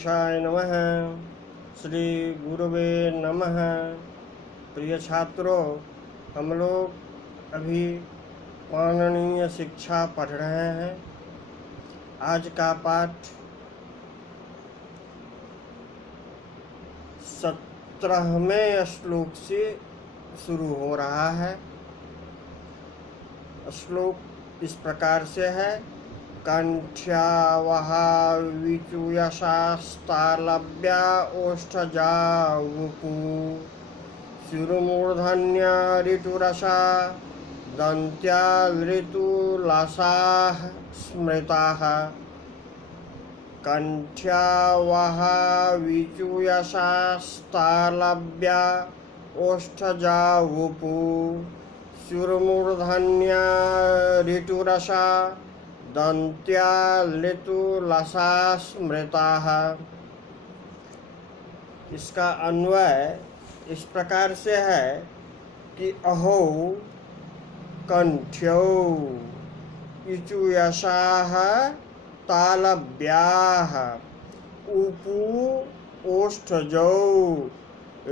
गणेशाय नमः। श्री गुरुवे नमः। प्रिय छात्रों, हम लोग अभी पाणिनीय शिक्षा पढ़ रहे हैं। आज का पाठ 17वें श्लोक से शुरू हो रहा है। श्लोक इस प्रकार से है। कंठ्यावहा विचूयशास्तालव्या ओष्ठजावुपु शिरोमूर्धन्या ऋतुरसा दन्त्या ऋतुलसाः स्मृताः। कंठ्यावहा विचूयशास्तालव्या ओष्ठजावुपु शिरोमूर्धन्या ऋतुरसा दन्त्या ऋतुलसा स्मृताः। इसका अन्वय इस प्रकार से है कि अहो कंठ्यौ इचूयशाः तालव्याः उपु ओष्ठजौ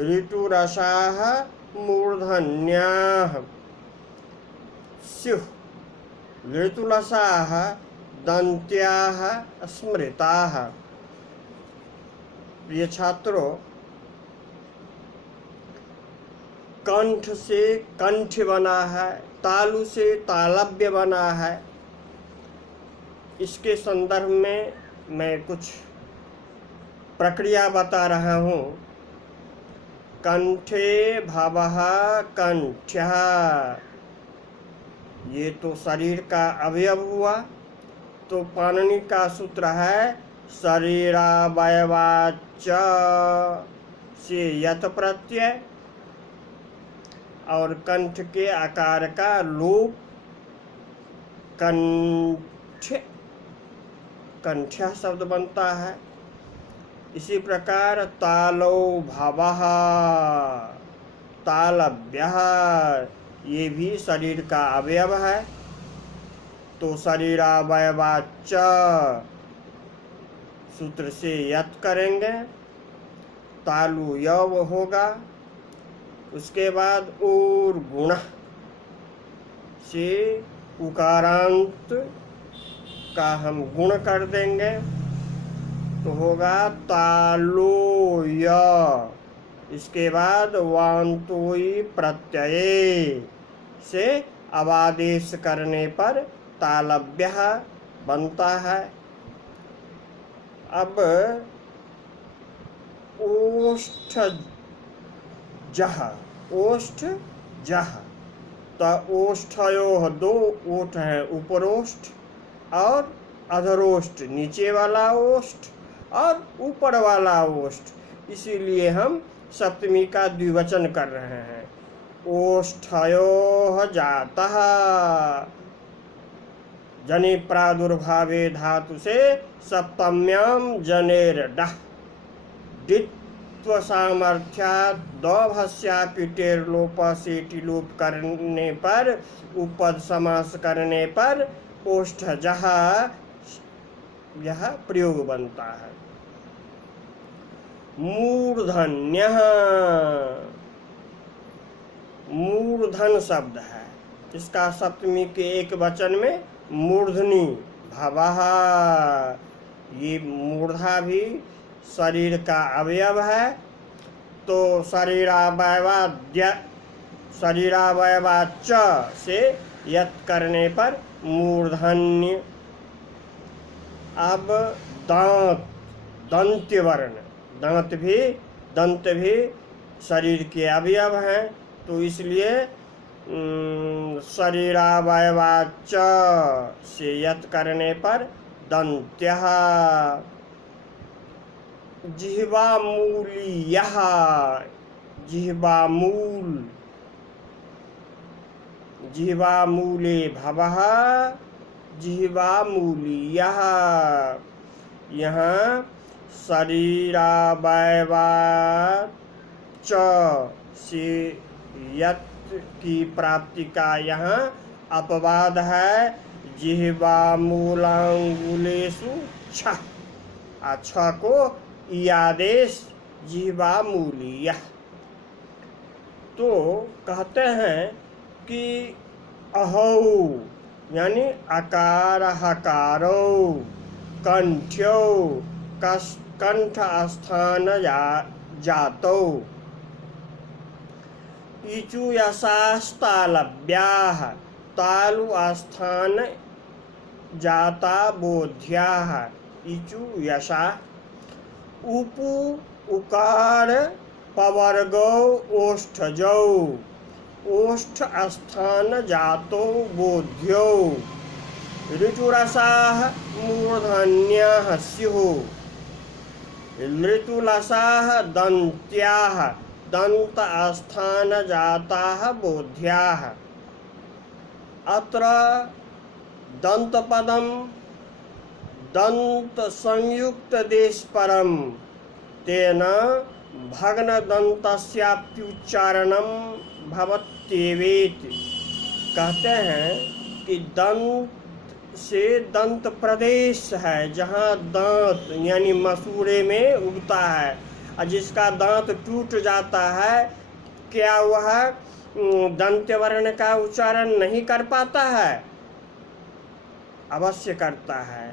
ऋतुरसाः मूर्धन्याः स्युः ऋतुलसाः दन्त्याः स्मृताः। प्रिय छात्रों, कंठ से कंठ बना है, तालु से तालव्य बना है। इसके संदर्भ में मैं कुछ प्रक्रिया बता रहा हूँ। कंठे भवः कंठ्यः, ये तो शरीर का अवयव हुआ। तो पाणिनि का सूत्र है शरीरावयवाच्च से यत प्रत्यय, और कंठ के आकार का लोप कंठ्य कंठ्य शब्द बनता है। इसी प्रकार तालौ भवः तालव्यः, ये भी शरीर का अवयव है। तो शरीरावयवाच्च सूत्र से यत करेंगे, तालु यव होगा। उसके बाद और गुण से उकारांत का हम गुण कर देंगे, तो होगा तालो य। इसके बाद वान्तोई प्रत्यय से अवादेश करने पर तालव्यः बनता है। अब ओष्ठजः, ओष्ठजः, तो ओष्ठयोः दो ओठ है, उपरोष्ठ और अधरोष्ठ, नीचे वाला ओष्ठ और ऊपर वाला ओष्ठ। इसीलिए हम सप्तमी का द्विवचन कर रहे हैं। ओष्ठयोः जातः, जनि प्रादुर्भावे धातु से सप्तम्याम जनेर डः द्वित्व सामर्थ्यात् दभस्यापिटेर लोप से टिलोप करने पर उपद समास करने पर ओष्ठजः यह प्रयोग बनता है। मूर्धन्यः, मूर्धन शब्द है। इसका सप्तमी के एक वचन में मूर्धनी भवः, ये मूर्धा भी शरीर का अवयव है। तो शरीरावयवाच्च से यत करने पर मूर्धन्य। अब दांत, दंत्य वर्ण, दंत भी शरीर के अवयव हैं। तो इसलिए शरीरावयवाच्च से यत करने पर दन्त्यः। जिह्वामूलीयः, जिह्वामूल, जिह्वामूले भवः जिह्वामूलीयः। यहाँ शरीरावयवाच्च से यत की प्राप्ति का यहाँ अपवाद है। जिह्वामूलांगुलेषु छ, छ को इयादेश जिह्वामूलीयः। तो कहते हैं कि अहौ यानी अकार हकारो कंठ्यो कंठ स्थान जातो इचु यशास्तालव्याः तालु स्थान जाता बोध्याः इचु यशा उपु उकार पवर्गो ओष्ठजौ ओष्ठ स्थान जातो बोध्यो ऋतुरसाः मूर्धन्याः स्युः ऋतुलसाः दन्त्याः दन्त स्थान जाताः बोध्याः। अत्र दन्तपदं दन्त संयुक्त देश परम तेन भग्नदन्तस्याप्युच्चारणं भवत्येवेति। कहते हैं कि दंत से दंत प्रदेश है जहाँ दांत यानी मसूड़े में उगता है और जिसका दांत टूट जाता है क्या वह दंत्य वर्ण का उच्चारण नहीं कर पाता है? अवश्य करता है।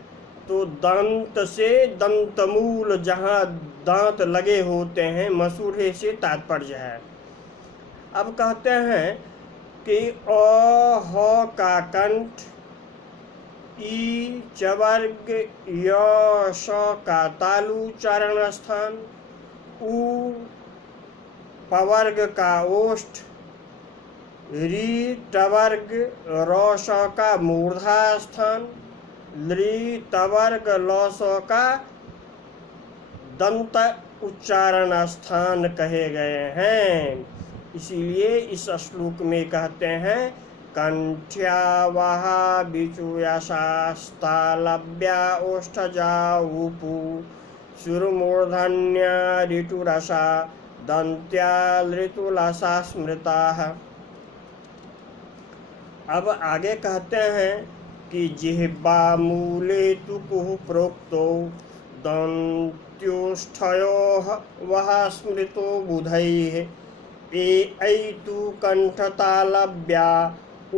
तो दंत से दंतमूल जहाँ दांत लगे होते हैं मसूड़े से तात्पर्य है। अब कहते हैं कि अ ह का कंठ ई चवर्ग य श का तालु उच्चारण स्थान उ पवर्ग का ओष्ठ री टवर्ग रोश का मूर्धा स्थान ली तवर्ग लौस का दंत उच्चारण स्थान कहे गए हैं। इसीलिए इस श्लोक में कहते हैं कंठ्या वहा बिचुयशास्तालव्या ओष्ठजा उपु सुरमूर्धन्या ऋतुरसा दन्त्या ऋतुलसा स्मृताः। अब आगे कहते हैं कि जिह्वा मूले तु कुः प्रोक्तो दन्त्योष्ठयोः वः स्मृतो बुधैः ऐतु कंठतालव्या ओ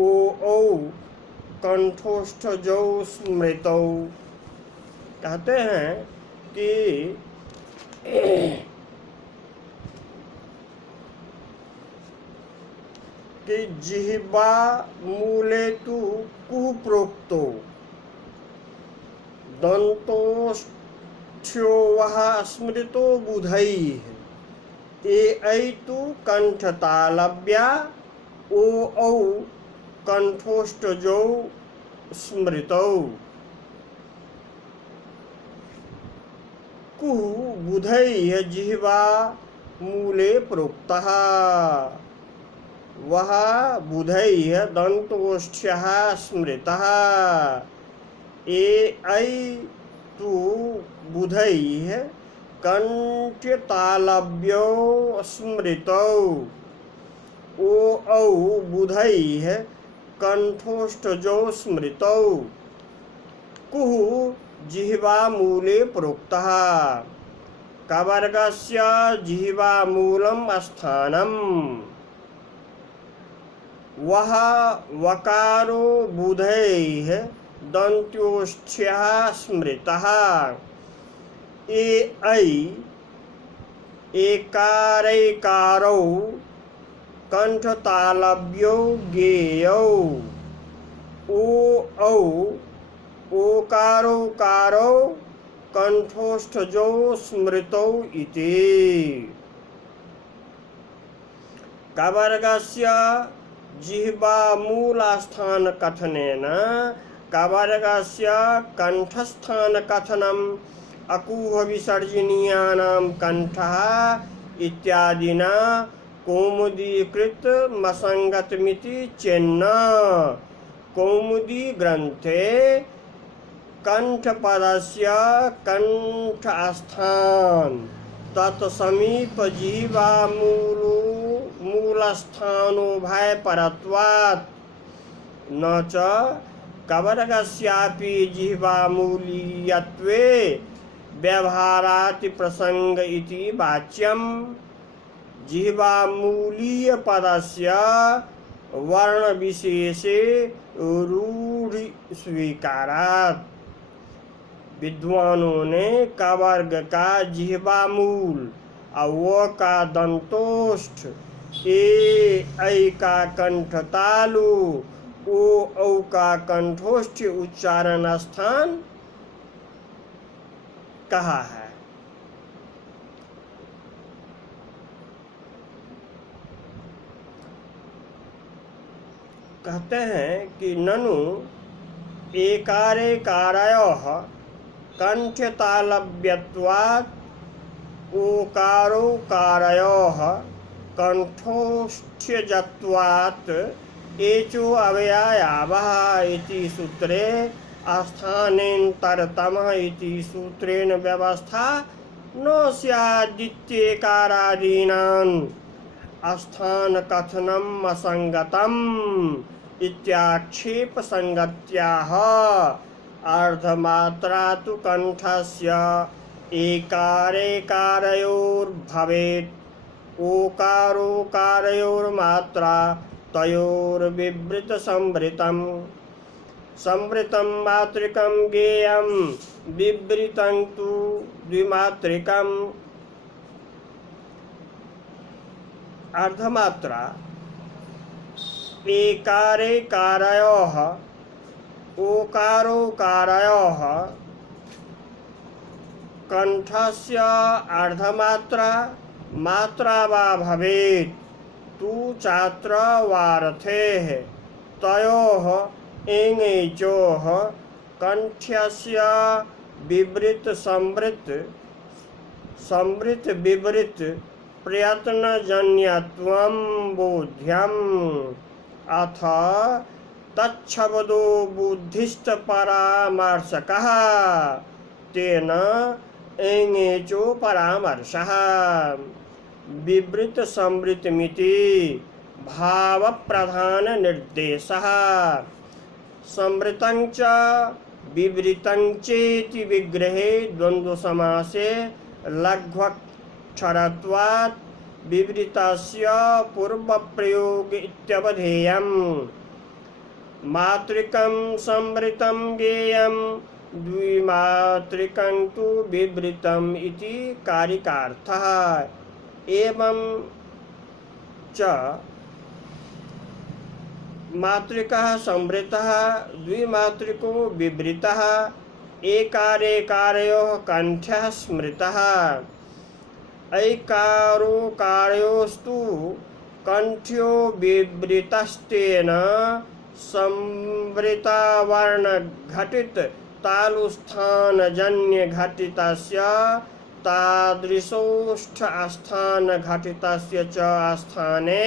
कंठोष्ठजौ स्मृतौ। कहते हैं कि जिह्वा मूले तु कुः प्रोक्तो दन्तोष्ठ्यो वः स्मृतो बुधैः ऐतु कंठतालव्या ओ कंठोष्ठजौ स्मृतौ। कुः बुधैः जिह्वा मूले प्रोक्तः वह बुधैः दन्तोष्ठ्यः स्मृतः ऐतु बुधैः कंठतालव्यो स्मृतौ ओ बुधैः कंठोष्ठजौ स्मृतौ। कुः जिह्वामूले प्रोक्तः कवर्गस्य जिह्वामूलं स्थानम् वह वकारो बुधैः दन्त्योष्ठ्यः स्मृतः एकारैकारौ कंठतालव्यो गेयौ ओ ओकारोकारौ कंठोष्ठजौ स्मृतौ इति। कवर्गस्य जिह्वामूलस्थान कथनेन कवर्गस्य कंठस्थान कथनम् अकुह विसर्जनीयानां कंठः इत्यादिना कौमुदीकृत मसंगतमिति चेन्न। कौमुदी ग्रंथे कंठपदस्य कंठस्थान तत्समीप जिह्वामूलस्थानोभय परत्वात् न च कवर्गस्यापि जिह्वामूलीयत्वे व्यवहाराति प्रसंग इति वाच्यम जिह्वामूलीय पदस्य वर्ण विशेषे रूढ़ि स्वीकारात्। विद्वानों ने क वर्ग का जिह्वामूल, अव का दंतोष्ठ, ए ऐ का कंठ तालु, ओ औ का कंठोष्ठ उच्चारण स्थान कहा है। कहते हैं कि ननु एकारेकारयोः कंठ्यतालव्यत्वात् ओकारोकारयोः कंठोष्ठ्यजत्वात् एचो अव्ययावः इति सूत्रे स्थानेन्तरतमः इति सूत्रेण व्यवस्था न स्यादित्येकारादीनां स्थान कथनम् असंगतम् इत्याक्षेप संगत्याः। अर्धमात्रा तु कंठस्य एकारेकारयोर्भवेत्, ओकारोकारयोर्मात्रा तयोर्विवृत संवृतम्। संवृतं मात्रिकं गेयं, विवृतं तु द्विमात्रिकम्। अर्धमात्रा एकारेकारयोः ओकारोकारयोः कंठस्य अर्धमात्रा मात्रा वा भवेत् तु चात्र वारथेः तयोः एङेचोः कंठ्यस्य विवृत संवृत विवृत प्रयत्नजन्यत्वं बोध्यम्। अथ तच्छब्दो बुद्धिस्थपरामर्शकः तेन एङेचो परामर्शः। विवृत संवृतमिति भावप्रधान निर्देशः। संवृतं च विवृतं चेति विग्रहे द्वन्द्वसमासे लघ्वक्षरत्वात् विवृतस्य पूर्वप्रयोग इत्यवधेयम्। मात्रिकं संवृतं गेयं, द्विमात्रिकं तु विवृतम् इति कारिकार्थः। एवं च मात्रिकः संवृतः, द्विमात्रिको विवृतः, एकारेकारयोः कंठ्यः स्मृतः। ऐकारोकारयोस्तु कंठ्यो विवृतस्तेन संवृतावर्णघटित तालुस्थानजन्य घटितस्य तादृशोष्ठ स्थान घटितस्य च स्थाने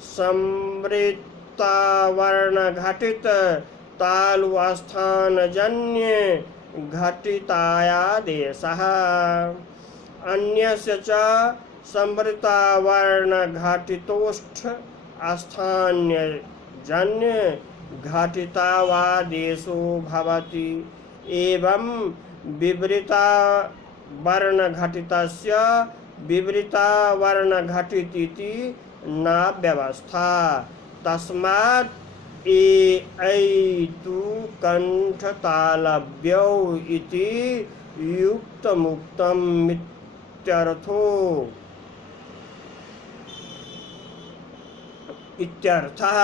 संवृतावर्णघटित तालुस्थानजन्य घटितायादेशः। अन्यस्य च संवृतावर्णघटितोष्ठ स्थान्यजन्य घटितावादेशो भवति। एवं विवृतावर्णघटितस्य विवृतावर्णघटितिति न व्यवस्था। तस्मात् ऐ तु कंठतालव्यौ इति युक्तमुक्तम् इत्यर्थः।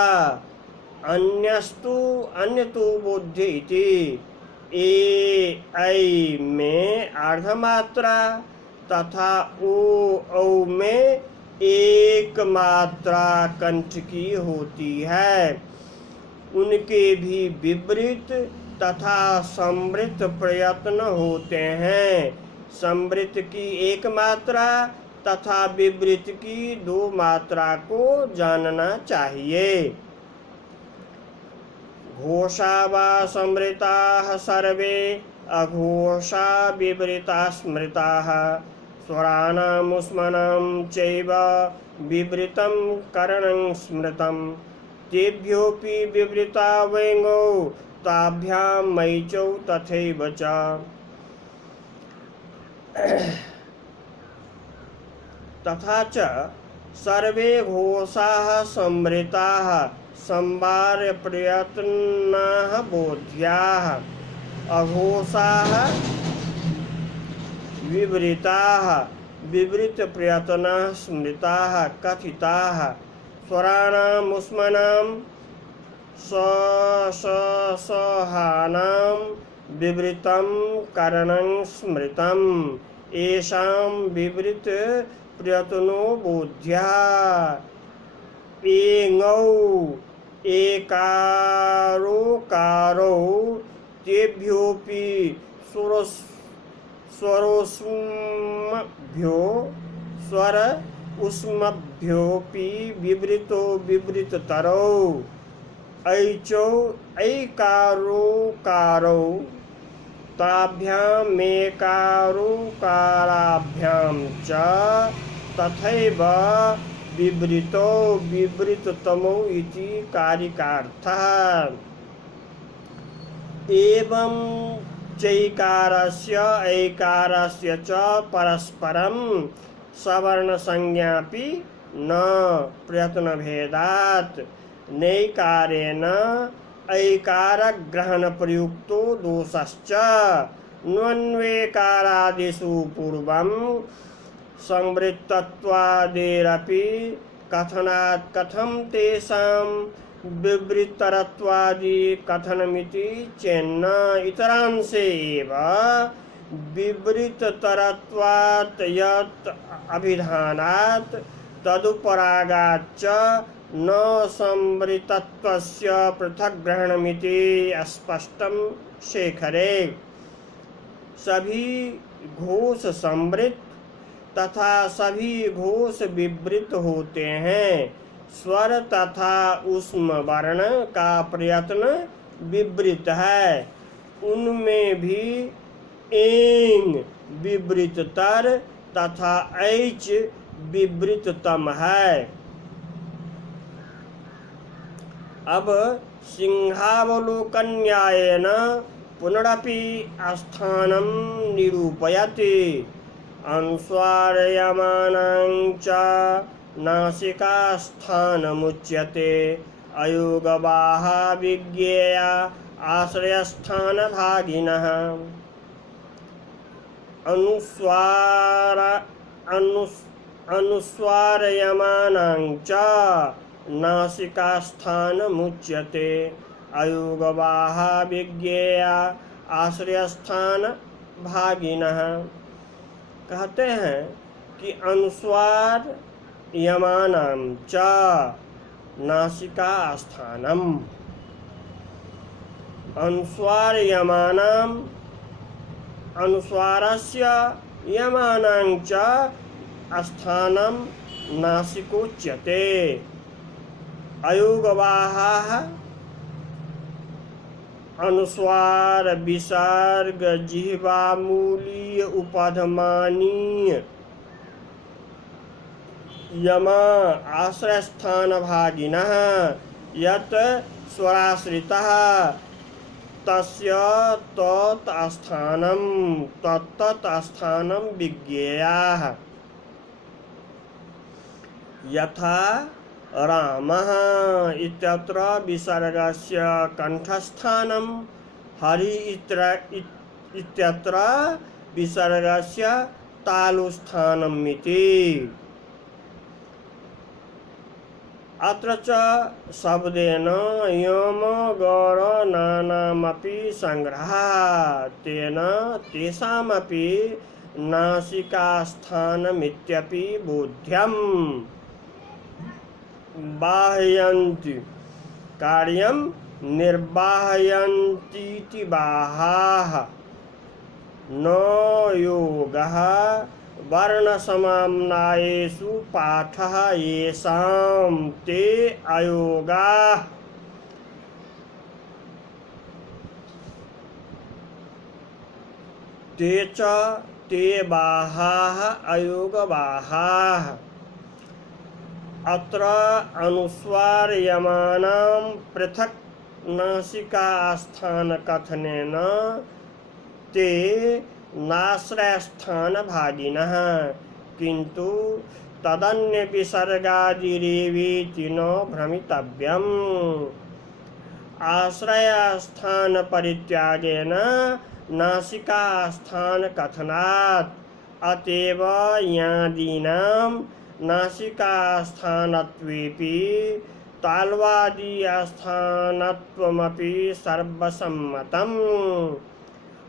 अन्यतु बुद्धि इति ऐ में अर्धमात्रा तथा ओ औ में एक मात्रा कंठ की होती है। उनके भी विवृत तथा संवृत प्रयत्न होते हैं। संवृत की एक मात्रा तथा विवृत की दो मात्रा को जानना चाहिए। घोषा वा संवृताः सर्वे, अघोषा विवृता स्मृताः। स्वराणामुष्मानं चैव विवृतं करणं स्मृतं। तेभ्योऽपि विवृता वेङौ ताभ्यां मैचौ तथैव च। तथा च सर्वे घोषाः संवृताः संवार्य प्रयत्नाः बोध्याः अघोषाः विवृताः विवृत प्रयत्नाः स्मृताः कथिताः स्वराणामुष्मानां सहानां विवृतं करणं स्मृतं येषां विवृत प्रयत्नो बोध्या एङौ एकारोकारौ तेभ्योऽपि स्वरोष्मभ्यो स्वर उष्मभ्योऽपि विवृतो विवृततरौ ऐचौ ऐकारोकारौ ताभ्यामेकारोकाराभ्यां च तथैव विवृतो विवृततमौ इति कारिकार्थः। एवं चैकारस्य ऐकारस्य च परस्परं सवर्णसंज्ञापि न प्रयत्नभेदात् नैकारेण ऐकारग्रहणप्रयुक्तो दोषश्च न्वन्वेकारादिषु पूर्वं संवृत्तत्वादेरपि कथनात् कथं तेषां विवृतरत्वादि कथनमिति चेन्न इतरांशे एव विवृततरत्वात् यत् अभिधानात् तदुपरागाच्च न संवृतत्वस्य पृथग्ग्रहणमिति स्पष्टं शेखरे। सभी घोष संवृत तथा सभी घोष विवृत होते हैं। स्वर तथा ऊष्म वर्ण का प्रयत्न विवृत है, उनमें भी एंग विवृततर तथा ऐच विवृततम है। अब सिंहावलोकन्यायेन पुनरपि स्थानं निरूपयति। अनुस्वारयमानां च नासिकास्थानमुच्यते अयोगवाहा विज्ञेया आश्रयस्थानभागिनः। अनुस्वारयमानां च नासिकास्थानमुच्यते अयोगवाहा विज्ञेया आश्रयस्थानभागिनः। कहते हैं कि अनुस्वार यमानां च नासिका स्थानम, अनुस्वार यमानां अनुस्वारस्य यमानां च स्थानं नासिकोच्यते। अयोगवाहाः अनुस्वार विसर्ग जिह्वामूलीय उपधमानीय यमा आश्रयस्थानभागिनः यत् स्वराश्रितः तस्य तत्तत् स्थानं विज्ञेयाः। यथा रामः इत्यत्र विसर्गस्य कंठस्थानं, हरि इत्यत्र विसर्गस्य तालुस्थानम् इति। अत्र च शब्देन यमगणनानामपि संग्रहः, तेन तेषामपि नासिकास्थानमित्यपि बोध्यम्। बाह्यन्ति कार्यं निर्बाह्यन्तीति बाहाः। न योगः वर्णसमाम्नायेषु पाठः येषां ते अयोगाः। ते च ते बाहाः अयोगबाहाः। अत्र अनुस्वार्यमाणां पृथक् नासिकास्थानकथनेन ते नाश्रयस्थान भागिनः किंतु तदन्य विसर्गादिरेवेति न भ्रमितव्यम्। आश्रय स्थान परित्यागेन नासिका स्थान कथनात् अतएव यादीनां नासिका स्थानत्वेपि ताल्वादी स्थानत्वमपि सर्वसम्मतम्।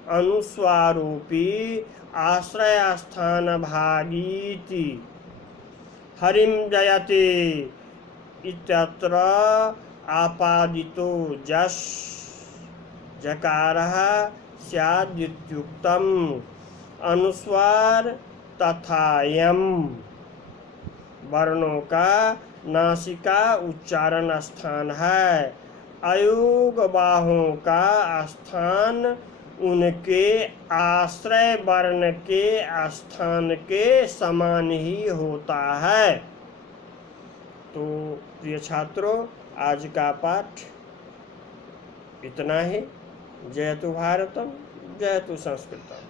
अनुस्वारोपी आश्रय स्थान भागीति हरिं जयते इत्यत्र आपादितो जस् जकारः स्यादित्युक्तम्। अनुस्वार तथा यम वर्णों का नासिका उच्चारण स्थान है। अयोग बाहों का स्थान उनके आश्रय वर्ण के स्थान के समान ही होता है। तो प्रिय छात्रों, आज का पाठ इतना ही। जयतु भारतम, जयतु संस्कृतम।